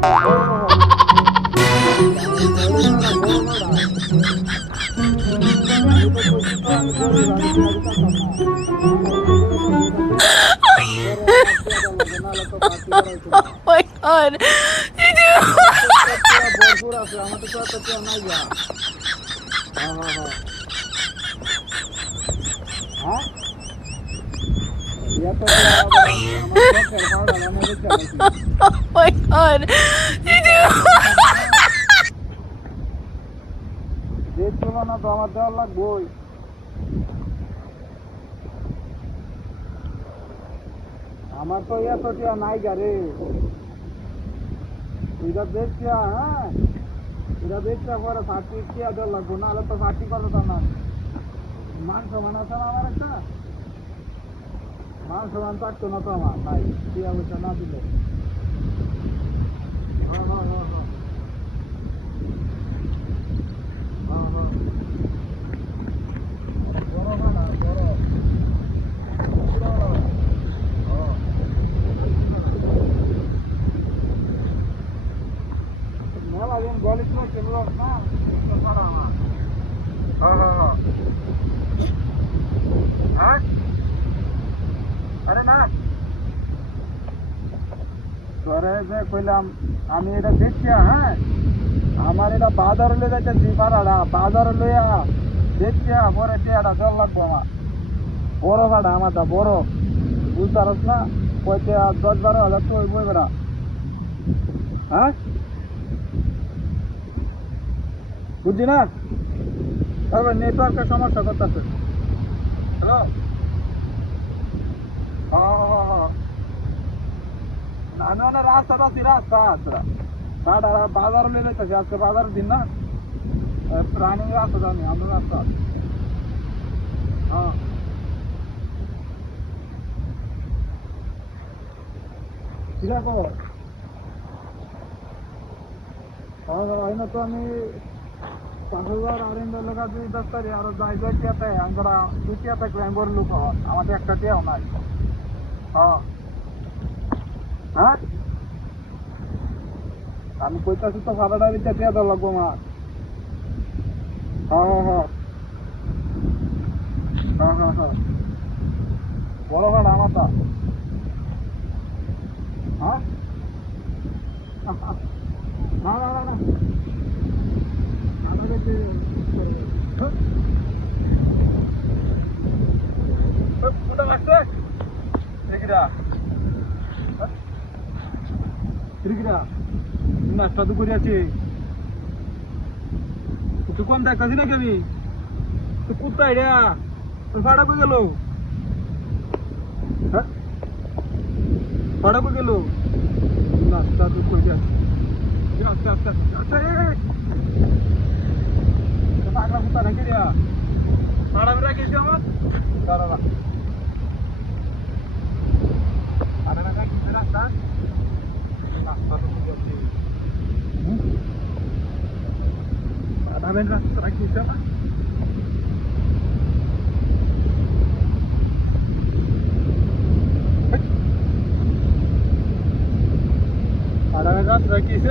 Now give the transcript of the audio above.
আমি বড় ভাড়া বড় ভাড়া আমি তো কইছি তো আমি গরিব আমি টিয়া দিতাম না আমার তো বলেছে এটা দেখ পরে আমার টিয়া দেওয়া লাগবে নাহলে তো পার্টি করাইতো না Oh my god. আমার তো একটা টিয়া ভরপুর আছে আমার তো একটা টিয়া নাই যা হ্যাঁ হ্যাঁ হ্যাঁ হ্যাঁ এত টিয়া আবার আমার চোখের ভাড়া আমি দেখতে পাইছি Oh my god. দেখছিল না তো আমার দেওয়ার লাগবই আমার তো এত টিয়া নাই গারে এটা দেখছিয়া হ্যাঁ এটা দেখছিয়া পরে ফাটি টিয়া দেওয়ার লাগবো নাহলে তো ফাটি করতো না মান সমান আছে না আমার একটা মান সমান থাকতো না তো আমার নাই টিয়া পয়সা না দিলে হ্যাঁ হ্যাঁ হ্যাঁ হ্যাঁ হ্যাঁ হ্যাঁ বড় ভাড়া বড় মেলা দিন গলিত না কেবল না হ্যাঁ হ্যাঁ হ্যাঁ হ্যাঁ আরে না তোরে যে কইলাম আমি এটা দেখছি হ্যাঁ আমার এটা বাজারে লয়ে যাইতেছি ভাড়াটা বাজারে লইয়া দেখছি পরে টিয়াটা জল লাগবো আমার বড় ভাড়া আমারটা বড় বুঝতে পারস না কয়টা 10-12 হাজার তো হইবই বেড়া হ্যাঁ বুঝছি না তবে নেটওয়ার্কের সমস্যা করতেছে হ্যালো আমি অনেক রাস্তাটা আছি রাস্তা আছে বাজার নিয়ে যাইতেছি আজকে বাজারের দিন না প্রাণী রাস্তা জানি আমরা রাস্তা হ্যাঁ ঠিক আছে হয় তো আমি 5,000 আরেন্ডার লোক আছে 10 তারিখ আরো যাই যাই টিয়াতে আমরা 2 টিয়া থাকলে আমি বড় লোক হওয়ার আমাদের একটা টিয়াও নাই হ্যাঁ হ্যাঁ আমি কইতাছি তো ভাড়াটা দিতে টিয়া দেওয়া লাগবো আমার হ্যাঁ হ্যাঁ হ্যাঁ হ্যাঁ হ্যাঁ বড় ভাড়া আমারটা হ্যাঁ না না না না আমাদের কোটা আসছে ত্রিকিরা ত্রিকিরা নাস্তা তো করে আছি তুই কোন দেখতেছি নাকি আমি তুই কোথায় রে তোর ভাড়া কই গেল হ্যাঁ ভাড়া কই গেল নাস্তা তো করে আছি আস্তে আস্তে আস্তে পাগলা কোথা নাকি রে ভাড়া বেড়া গেছি আমার দাঁড়া আরে না কি রাস্তা নাস্তা তো করে আছি আধা মিনিট রাস্তা রাখিস না আধা মিনিট রাস্তা রাখিস